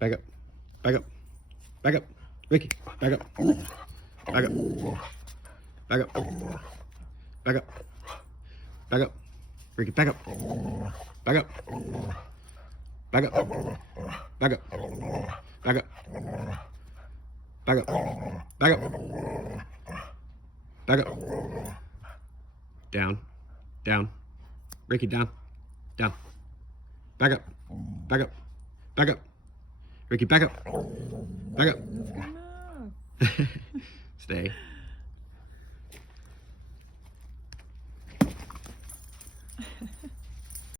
Back up. Back up. Back up. Ricky, back up. Back up. Back up. Back up. Back up. Ricky, back up. Back up. Back up. Back up. Back up. Back up. Back up. Back up. Down. Down. Ricky, down. Down. Back up. Back up. Back up. Ricky, back up. Back up. Stay.